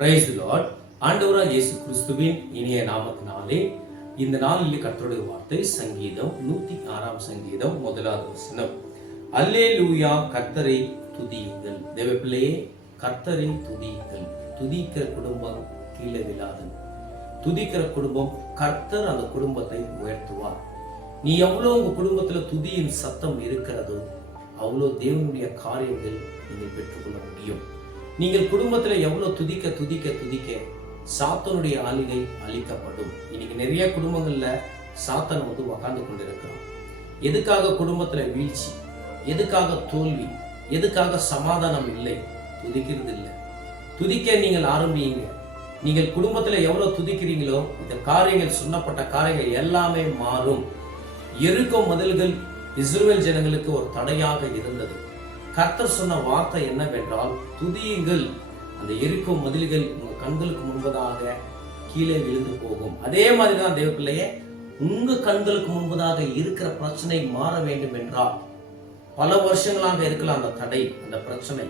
Praise the Lord. ஆண்டவராகிய இயேசு கிறிஸ்துவின் இனிய நாமத்தினாலே இந்த நாளில் கர்த்தருடைய வார்த்தை சங்கீதம் 106 சங்கீதம் 1வது வசனம். அல்லேலூயா, கர்த்தரை துதியுங்கள். தேவ பிள்ளையே, கர்த்தரை துதியுங்கள். துதிக்கிற குடும்பம் கீழே விழாது. துதிக்கிற குடும்பம், கர்த்தர் அந்த குடும்பத்தை உயர்த்துவார். நீ எவ்வளோ உங்க குடும்பத்துல துதியின் சத்தம் இருக்கிறதோ அவ்வளோ தேவனுடைய காரியங்கள் நீங்கள் பெற்றுக்கொள்ள முடியும். நீங்கள் குடும்பத்துல எவ்வளவு துதிக்க துதிக்க துதிக்க சாத்தனுடைய ஆளுகை அழிக்கப்படும். இன்னைக்கு நிறைய குடும்பங்கள்ல சாத்தன் உட்கார்ந்து கொண்டிருக்கிறான். எதுக்காக குடும்பத்துல வீழ்ச்சி, எதுக்காக தோல்வி, எதுக்காக சமாதானம் இல்லை? துதிக்கிறது இல்லை. துதிக்க நீங்கள் ஆரம்பிங்க. நீங்கள் குடும்பத்துல எவ்வளவு துதிக்கிறீங்களோ இந்த காரியங்கள், சொன்னப்பட்ட காரியங்கள் எல்லாமே மாறும். எரிகோ மதில்கள் இஸ்ரவேல் ஜனங்களுக்கு ஒரு தடையாக இருந்தது. கர்த்தர் சொன்ன வார்த்தை என்னவென்றால், துதியுங்கள், அந்த எரிகோ மதில்கள் உங்க கண்களுக்கு முன்பதாக கீழே விழுந்து போகும். அதே மாதிரிதான் தேவ பிள்ளையே, உங்க கண்களுக்கு முன்பதாக இருக்கிற பிரச்சனை மாற வேண்டும் என்றால் பல வருஷங்களாக இருக்கலாம் அந்த தடை, அந்த பிரச்சனை.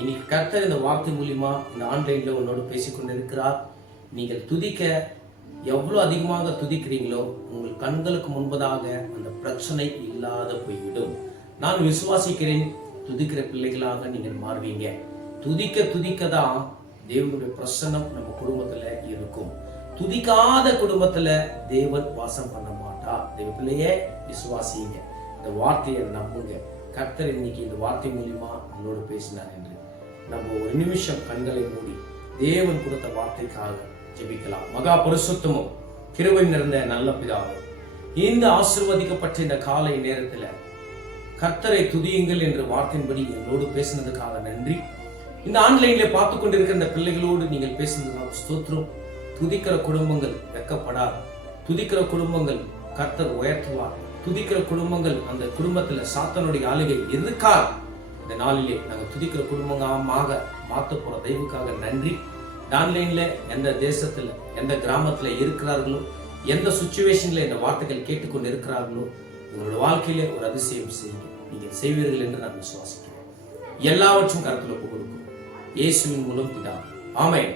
இன்னைக்கு கர்த்தர் இந்த வார்த்தை மூலியமா இந்த ஆன்லைன்ல உன்னோடு பேசிக்கொண்டிருக்கிறார். நீங்கள் துதிக்க எவ்வளவு அதிகமாக துதிக்கிறீங்களோ உங்கள் கண்களுக்கு முன்பதாக அந்த பிரச்சனை இல்லாத போய்விடும். நான் விசுவாசிக்கிறேன், துதிக்கிற பிள்ளைகளாக நீங்கள் மாறுவீங்க. துதிக்க துதிக்க தான் தேவனுடைய பிரசன்னம் நம்ம குடும்பத்துல இருக்கும். துதிக்காத குடும்பத்துல தேவன் வாசம் பண்ண மாட்டா. தேவ பிள்ளையே, விசுவாசிங்க, இந்த வார்த்தையை நம்புங்க. கர்த்தர் இன்னைக்கு இந்த வார்த்தை மூலியமா நம்மளோடு பேசினார் என்று நம்ம ஒரு நிமிஷம் கண்களை மூடி தேவன் கொடுத்த வார்த்தைக்காக ஜெபிக்கலாம். மகா பரிசுத்தமும் கிருபை நிறைந்த நல்ல பிதாவே, இந்த ஆசீர்வதிக்கப்பட்ட இந்த காலை நேரத்துல கர்த்தரை துதியுங்கள் என்ற வார்த்தையின்படி என்னோடு பேசினதுக்காக நன்றி. இந்த ஆன்லைன்ல பார்த்து கொண்டிருக்கிற இந்த பிள்ளைகளோடு நீங்கள் பேசினதுக்காக ஸ்தோத்திரம். துதிக்கிற குடும்பங்கள் வெட்கப்படாது. துதிக்கிற குடும்பங்கள் கர்த்தர் உயர்த்துவார். துதிக்கிற குடும்பங்கள், அந்த குடும்பத்துல சாத்தனுடைய ஆளுகை இருக்கார். இந்த நாளிலே நாங்கள் துதிக்கிற குடும்பமாக மாற்ற போற தெய்வுக்காக நன்றி. ஆன்லைன்ல எந்த தேசத்துல, எந்த கிராமத்துல இருக்கிறார்களோ, எந்த சுச்சுவேஷன்ல இந்த வார்த்தைகள் கேட்டுக்கொண்டு இருக்கிறார்களோ, உங்களோட வாழ்க்கையிலே ஒரு அதிசயம் செய்யுங்க. நீங்கள் செய்வீர்கள் என்று நான் விசுவாசிக்கிறேன். எல்லாவற்றும் கருத்துல ஒப்புக் கொடுக்கும். இயேசுவின் மூலம் பிதாவே, ஆமென்.